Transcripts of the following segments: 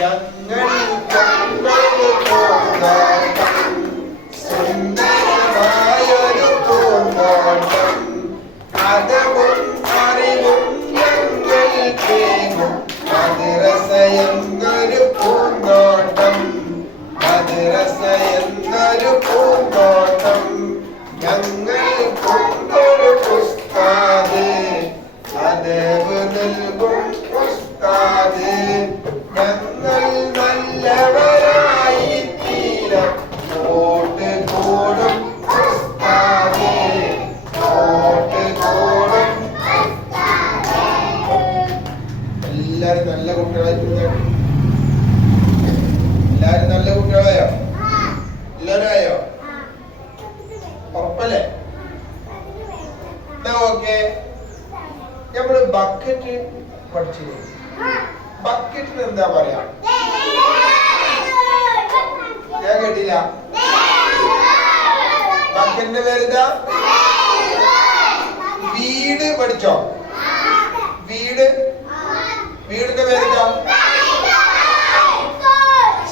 ഞങ്ങൾ എന്നാ ഓക്കെ നമ്മൾ ബക്കറ്റ് പഠിച്ചില്ലേ? ബക്കറ്റിന് എന്താ പറയാ? ഞാൻ കേട്ടില്ല. ബക്കറ്റിന്റെ പേരെന്താ വീട് പഠിച്ചോ? വീട്? വീടിന്റെ പേരെന്താ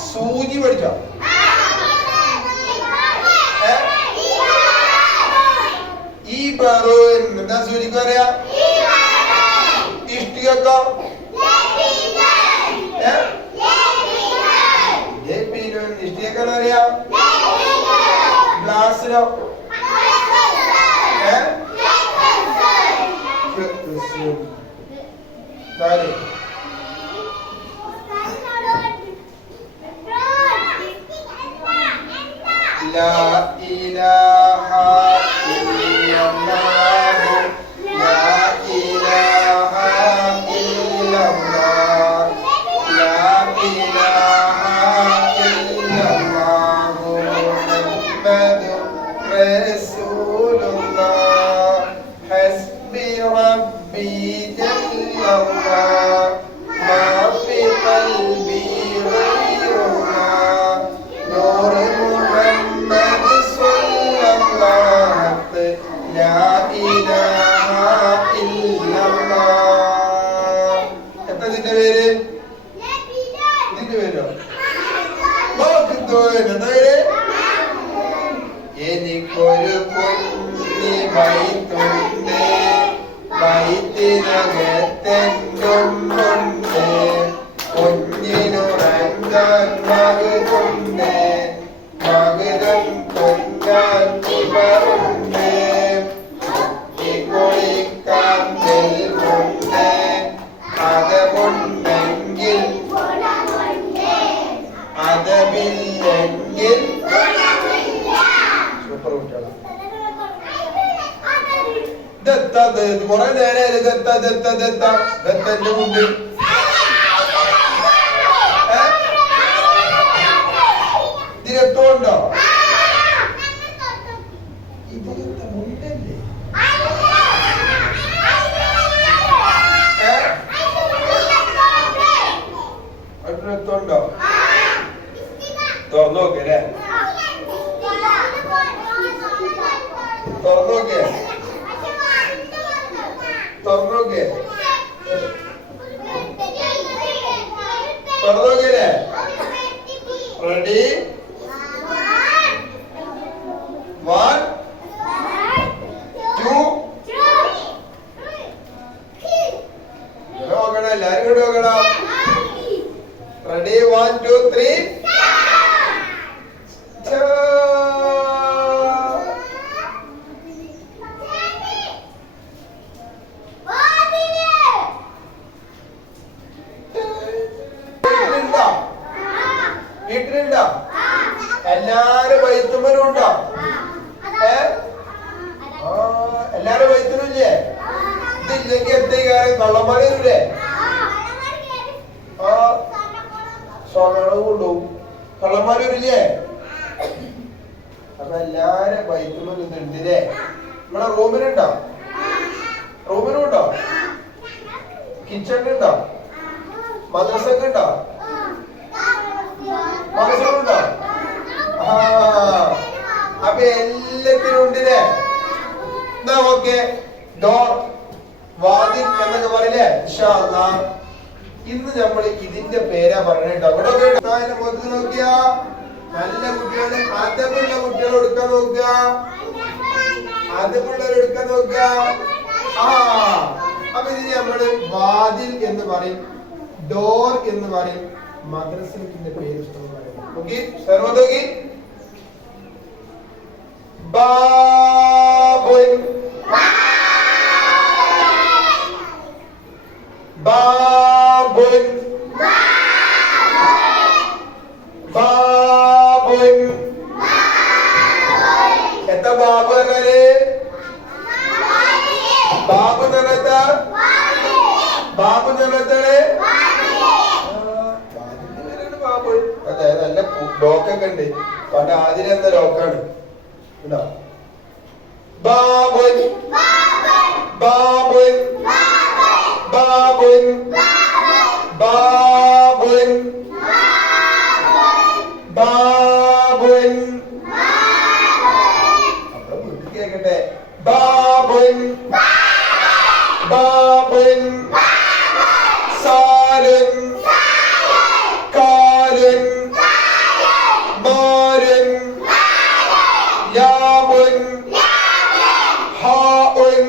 സൂചി പഠിച്ചോ? ഈ പറു ഏ? ഏ, പിന്നെ ഇഷ്ടികക്ക് എന്താ പറയാ ഗ്ലാസ്സിലോ ഏ നാല് വൈത്തിനകത്തെങ്കും കൊണ്ട് കുഞ്ഞിനുറങ്ങാൻ മകുതുണ്ട് മകുതം കൊഞ്ചാൻ ഇവറുണ്ട് കുളിക്കാൻ നെൽമുണ്ട് അതമുണ്ടെങ്കിൽ അതമില്ലെങ്കിൽ സൂപ്പർ കുട്ടികളാ ദത്ത കൊറേ നേരം ദത്ത ദത്ത ദത്ത ദത്തന്റെ മുമ്പിൽ? ഇതിലെത്തോണ്ടോ ഇതിലെത്ത മുണ്ടല്ലേ തുറന്നു നോക്ക് തുറന്നു നോക്കിയല്ലേ റെഡി വൺ ടു നോക്കണം എല്ലാരും കൂടി നോക്കണം റെഡി വൺ ടു ത്രീ വീട്ടിലുണ്ടോ വീട്ടിലുണ്ടോ എല്ലാരും വൈത്തുമ്പലും ഉണ്ടോ ഏ ആ എല്ലാരും വൈത്തിനില്ലേ ഇതില്ലെങ്കിൽ എന്തേ കള്ളന്മാരില്ലേ ആ സ്വർണം കൊണ്ടുപോകും കള്ളന്മാരില്ലേ? അപ്പൊ എല്ലാരും വൈത്തുമ്പലും നിന്നിട്ടില്ലേ നമ്മളെ റൂമിലുണ്ടോ? റൂമിലുണ്ടോ? കിച്ചണിലുണ്ടോ? മദ്രസക്ക് ഉണ്ടോ മദ്രസക്കുണ്ടോ ആ അപ്പൊ എല്ലാത്തിനും ഉണ്ടല്ലേ ഓക്കെ? ഡോർ വാതിൽ എന്നൊക്കെ പറയില്ലേ? ഇൻഷാ അല്ലാ. ഇന്ന് നമ്മൾ ഇതിന്റെ പേരാ പറഞ്ഞിട്ട് അവിടെ മുഖത്ത് നോക്കിയാ നല്ല കുട്ടികളെ അതമുള്ള കുട്ടികൾ എടുക്കാൻ നോക്കുക. അതമുള്ളവരെടുക്കാൻ നോക്കുക. ആ അപ്പൊ ഇതിന് നമ്മൾ വാതിൽ എന്ന് പറയും ഡോർ എന്ന് പറയും മദ്രസത്തിന്റെ പേര് ഇഷ്ടം പറയും നോക്കി സർവ നോക്കി ബാബുൻ ബാബുൻ ബാബുൻ എന്താ ബാബു പറഞ്ഞാൽ ബാബു എന്ന് പറഞ്ഞാ ബാബു എന്ന് പറഞ്ഞാൽ ബാബു അതെ നല്ല ലോക്കൊക്കെ ഉണ്ട് പണ്ട് ആദ്യം എന്താ ലോക്കാണ് ഉണ്ടോ ബാബുൻ ബാബുൻ ബാബുൻ ബാബുൻ ബാബുൻ അപ്പൊ വീട്ടിൽ കേക്കട്ടെ ബാബുൻ ബാബുൻ സാലുൻ കാലുൻ മാലുൻ യാമുൻ ഹാഉൻ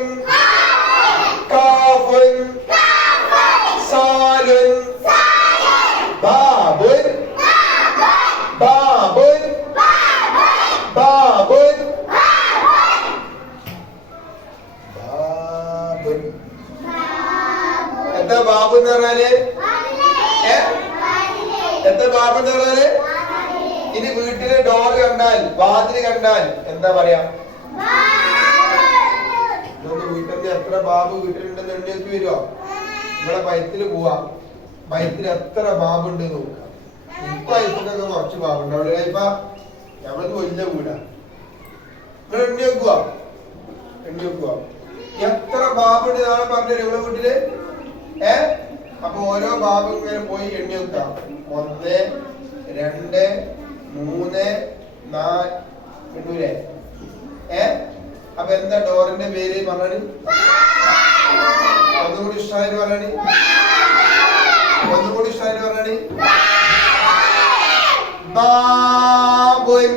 കാഫുൻ സാലുൻ ബാബുൻ ബാബുൻ ബാബുൻ ബാബുൻ എന്താ ബാബു എന്ന് പറഞ്ഞാൽ ഏ? എന്ന് പറഞ്ഞാൽ ഇനി വീട്ടിലെ ഡോർ കണ്ടാൽ വാതിൽ കണ്ടാൽ എന്താ പറയാ? വീട്ടിൽ എത്ര ബാബു വീട്ടിലുണ്ടെന്ന് എണ്ണേക്ക് വരുമോ നമ്മളെ പയത്തിൽ പോവാ. പയത്തിൽ എത്ര ബാബുണ്ട് നോക്കാം. ഇപ്പൊ അയത്തൊക്കെ കുറച്ച് ബാബുണ്ട്. അവിടെ ഇപ്പൊ ഞമ്മളത് വലിയ വീടാ. നിങ്ങൾ എണ്ണി വെക്കുക എണ്ണി വെക്കുക എത്ര ബാബുണ്ട് നാളെ പറഞ്ഞു ഇവിടെ വീട്ടിൽ? ഏ? അപ്പൊ ഓരോ ഭാഗം ഇങ്ങനെ പോയി എണ്ണി വെക്കാം ഒന്ന് രണ്ട് മൂന്ന് നാല്. കിട്ടൂലേ ഏ? അപ്പൊ എന്താ ഡോറിന്റെ പേര് പറഞ്ഞു ഒന്നുകൂടി ഇഷ്ടമായിട്ട് പറഞ്ഞാൽ? ഒന്നുകൂടി ഇഷ്ടമായിട്ട് പറഞ്ഞാൽ? ബാബുൻ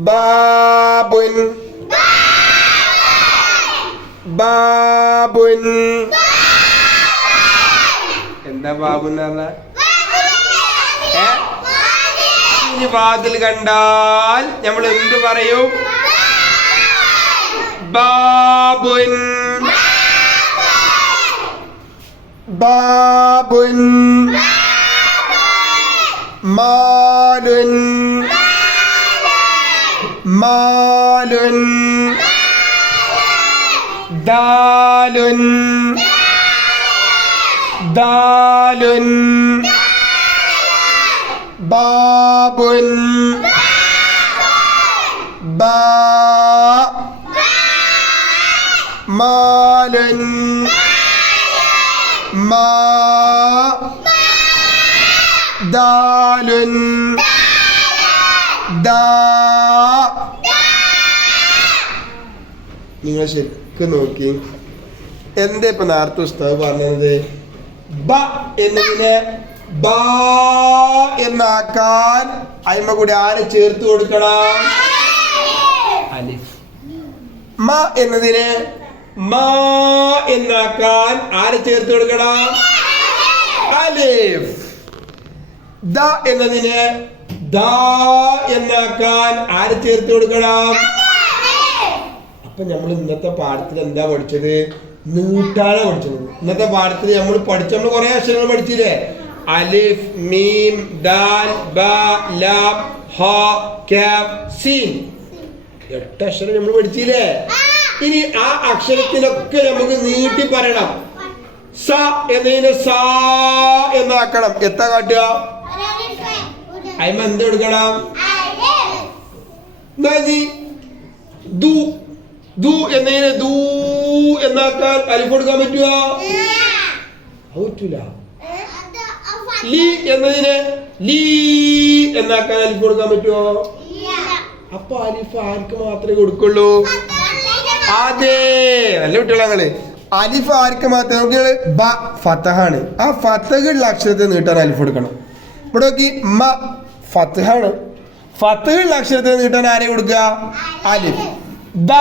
ബാബുൻ ബാബുൻ. എന്താ ബാബു എന്ന് പറഞ്ഞ? വാതിൽ കണ്ടാൽ നമ്മൾ എന്ത് പറയൂ? ബാബുൻ. ബാബുൻ. മാലുൻ. മാലുൻ. ദാലുൻ. ദാലുൻ. ബാബുൻ. ബാ. മാലുൻ. മാ. ദാലുൻ. ദാ. നിങ്ങൾ ശരിക്കും നോക്കി. എന്താ ഇപ്പൊ നേരത്തെ ഉസ്താവ് പറഞ്ഞത് ബ എന്നതിനെ ബാ എന്നാക്കാൻ അയിമ കൂടി ആരെ ചേർത്ത് കൊടുക്കണം? അലിഫ്. മ എന്നതിനെ മാ എന്നാക്കാൻ ആരെ ചേർത്ത് കൊടുക്കണം? അലിഫ്. ദ എന്നതിനെ ദ എന്നാക്കാൻ ആരെ ചേർത്ത് കൊടുക്കണം? അപ്പൊ നമ്മൾ ഇന്നത്തെ പാഠത്തിൽ എന്താ പഠിച്ചത്? നൂറ്റാണ് പഠിച്ചത്. ഇന്നത്തെ പാഠത്തിൽ നമ്മൾ പഠിച്ച നമ്മൾ കുറെ അക്ഷരങ്ങൾ പഠിച്ചില്ലേ? അലിഫ് മീം ദാൽ ബ ലാം ഹ കാഫ് സീൻ എട്ട് അക്ഷരം നമ്മൾ പഠിച്ചില്ലേ? ഇനി ആ അക്ഷരത്തിലൊക്കെ നമുക്ക് നീട്ടി പറയണം. സ എന്നതിന് സാ എന്നാക്കണം. എത്ര കാട്ടുക? എടുക്കണം? നദി ദു. ദു എന്നതിന് ദൂ എന്നാക്കാൻ അലിഫ് കൊടുക്കാൻ പറ്റുക? പറ്റൂല. ലീ എന്നതിനെ ലീ എന്നാക്കാൻ അലിഫ് കൊടുക്കാൻ പറ്റുമോ അപ്പൊ അലിഫ് ആർക്ക് മാത്രമേ കൊടുക്കുള്ളൂ? അതെ. നല്ല കുട്ടികളാ അലിഫ് ആർക്ക് മാത്രമേ നോക്കിയാൽ ബ ഫത്തഹാണ് ആ ഫത്തഹുള്ള അക്ഷരത്തെ നീട്ടാൻ അലിഫ് കൊടുക്കണം. ഇവിടെ നോക്കി. മ ഫത്തഹാണ് ഫത്തഹുള്ള അക്ഷരത്തെ നീട്ടാൻ ആരെ കൊടുക്കുക? അലിഫ് ദ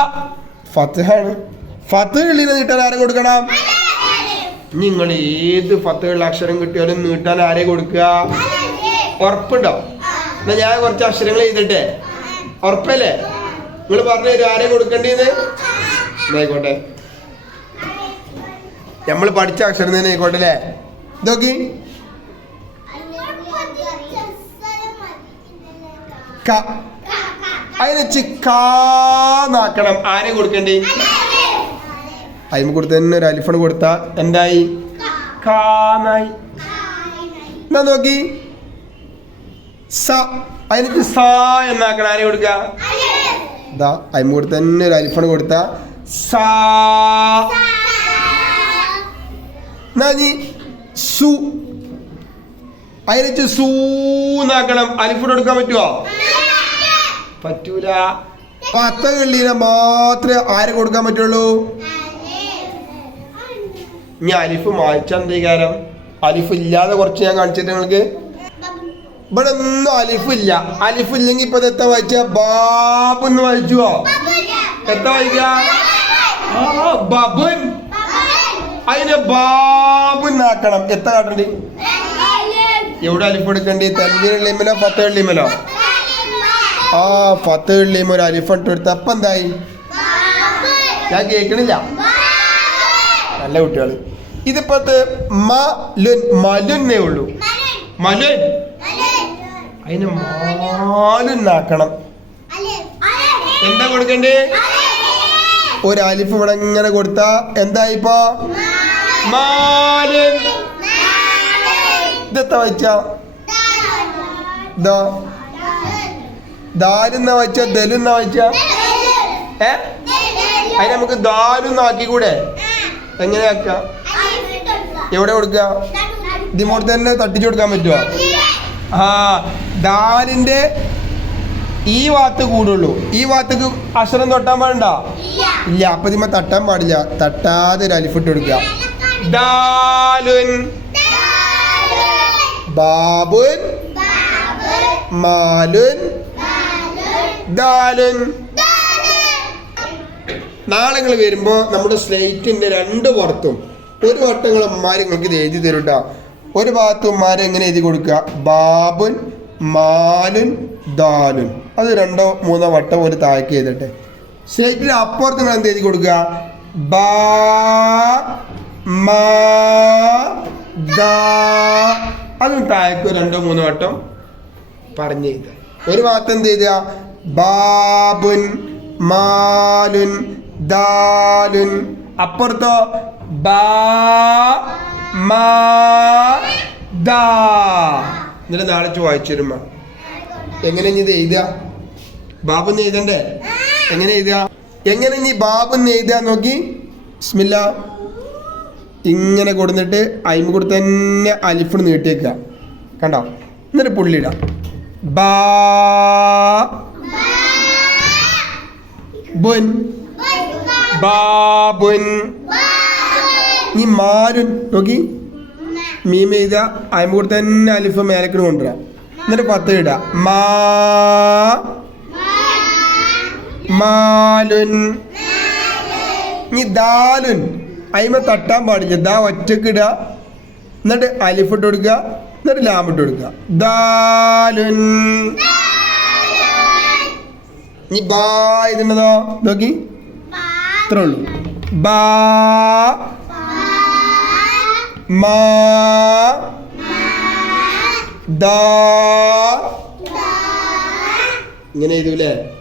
ഫത്തഹാണ് ഫത്തുകളിൽ നീട്ടാൻ ആരെ കൊടുക്കണം? നിങ്ങൾ ഏത് ഫത്തഹുള്ള അക്ഷരം കിട്ടിയാലും നീട്ടാൻ ആരെ കൊടുക്കുക? ഉറപ്പുണ്ടോ? എന്നാ ഞാൻ കുറച്ച് അക്ഷരങ്ങൾ എഴുതട്ടെ. ഉറപ്പല്ലേ? നിങ്ങൾ പറഞ്ഞു തരും ആരെ കൊടുക്കേണ്ടത് ആയിക്കോട്ടെ. നമ്മൾ പഠിച്ച അക്ഷരം തന്നെ ആയിക്കോട്ടെ അല്ലേ? ഇതൊക്കെ? ക അതിന് ചിക്കാന്നാക്കണം. കാന്നാക്കണം ആരെ കൊടുക്കണ്ടേ? അതിന് കൊടുത്ത് തന്നെ ഒരു അലിഫണ് കൊടുത്ത എന്തായി? കാന്നായി. എന്നാ നോക്കി? സ. അതിന് സ എന്നാക്കണം. ആരെ കൊടുക്ക? ഇതാ കൊടുത്ത് തന്നെ ഒരു അലിഫണ് കൊടുത്ത സാ. എന്നാ സു. അതിന് സൂന്നാക്കണം. അലിഫിന് കൊടുക്കാൻ പറ്റുമോ പറ്റൂല. പത്ത കള്ളീനെ മാത്രമേ ആര് കൊടുക്കാൻ പറ്റുള്ളൂ? ഇനി അലിഫ് മായ്ച്ച അന്തീകാരം അലിഫ് ഇല്ലാതെ കുറച്ച് ഞാൻ കാണിച്ചിട്ട് നിങ്ങൾക്ക്? ഇവിടെ ഒന്നും അലിഫ് ഇല്ല. അലിഫ് ഇല്ലെങ്കിൽ ഇപ്പൊ എത്ര വായിച്ച? ബാബു എന്ന് വായിച്ചുവോ? എത്ര വായിക്ക? ആ ബബുൻ. അതിനെ ബാബു എന്നാക്കണം. എത്ര കാട്ടണ്ടി? എവിടെ അലിഫ് എടുക്കണ്ടി? പത്ത് ഫത്തള്ളിമലോ ആ പത്ത് കള്ളിയും ഒരു അലിഫ് കൊടുത്ത അപ്പൊ എന്തായി? ഞാൻ കേൾക്കണില്ല. നല്ല കുട്ടികൾ. ഇതിപ്പത്ത് മലുൻ മലുന്നേ ഉള്ളൂ. മലുൻ. അതിന് മാലുന്നാക്കണം. എന്താ കൊടുക്കണ്ടേ? ഒരു അലിഫ് ഇവിടെ ഇങ്ങനെ കൊടുത്ത എന്തായിപ്പോ? മാലുൻ. ഇതെത്താ വായിച്ച? ഇതാ. ദാലുന്ന വായിച്ച ദലുന്ന വായിച്ച? ഏ? അതിന് നമുക്ക് ദാലുന്നാക്കി കൂടെ എങ്ങനെ ആക്ക? എവിടെ കൊടുക്കുക ഇതിമോട്ട് തന്നെ തട്ടിച്ചു കൊടുക്കാൻ പറ്റുമോ ആ ദാലിന്റെ ഈ വാത്ത് കൂടുള്ളൂ. ഈ വാത്തക്ക് അക്ഷരം തൊട്ടാൻ പാടണ്ട? ഇല്ല. അപ്പൊ ഇതിമ തട്ടാൻ പാടില്ല. തട്ടാതെ ഒരു അലിഫിട്ട് കൊടുക്കുക. ദാലുൻ. ബാബുൻ. മാലുൻ. ദാലുൻ. നാളെ നിങ്ങൾ വരുമ്പോൾ നമ്മുടെ സ്ലേറ്റിന്റെ രണ്ട് പുറത്തും ഒരു വട്ടം നിങ്ങൾ ഉമ്മാര് നിങ്ങൾക്ക് ഇത് എഴുതി തരും കേട്ടോ ഒരു ഭാഗത്ത് ഉമ്മാരെ എങ്ങനെ എഴുതി കൊടുക്കുക? ബാബുൻ മാലുൻ ദാലുൻ. അത് രണ്ടോ മൂന്നോ വട്ടം ഒരു താഴേക്ക് എഴുതട്ടെ. സ്ലേറ്റിന്റെ അപ്പുറത്ത് നിങ്ങൾ എന്ത് എഴുതി കൊടുക്കുക? ബാ ദാ. അതും താഴേക്ക് രണ്ടോ മൂന്നോ വട്ടം പറഞ്ഞു ചെയ്ത ഒരു ഭാഗത്ത് എന്ത് ചെയ്ത ബാബുൻ മാലുൻ ദാലുൻ. അപ്പുറത്തോ ബാ മാ ദാ. എന്നിട്ട് നാളെ വായിച്ചു വരുമ്പോ എങ്ങനെ ഇനി ഇത് എഴുതുക? ബാബു എന്ന് എഴുതണ്ടേ? എങ്ങനെ എഴുതുക? എങ്ങനെ ഇനി ബാബു എന്ന് എഴുതുക നോക്കി? സ്മില്ല ഇങ്ങനെ കൊടുത്തിട്ട് അയിമ കൊടുത്ത് തന്നെ അലിഫ് നീട്ടിയേക്കുക കണ്ടോ? എന്നിട്ട് പുള്ളിയിടാം ബാ ബുൻ. ബാബുൻ. ഈ മാരുൻ നോക്കി. മീം ചെയ്ത അയിമ കൂടെ തന്നെ അലിഫ് മേലക്കിന് കൊണ്ടുവരാം. എന്നിട്ട് പത്ത് ഇടുക. മാ. മാലുൻ. ഈ ദാലുൻ. അയിമ തട്ടാൻ പാടില്ല. ദാ ഒറ്റയ്ക്ക് ഇടുക. എന്നിട്ട് അലിഫ് ഇട്ട് കൊടുക്കുക. എന്നിട്ട് ലാം ഇട്ട് കൊടുക്കുക. ദാലുൻ. ഇനി ബാ ഇതുണ്ടതോ നോക്കി. ഇത്രേ ഉള്ളൂ. ബാ. മാ. ദാ. ഇങ്ങനെ എഴുതൂലേ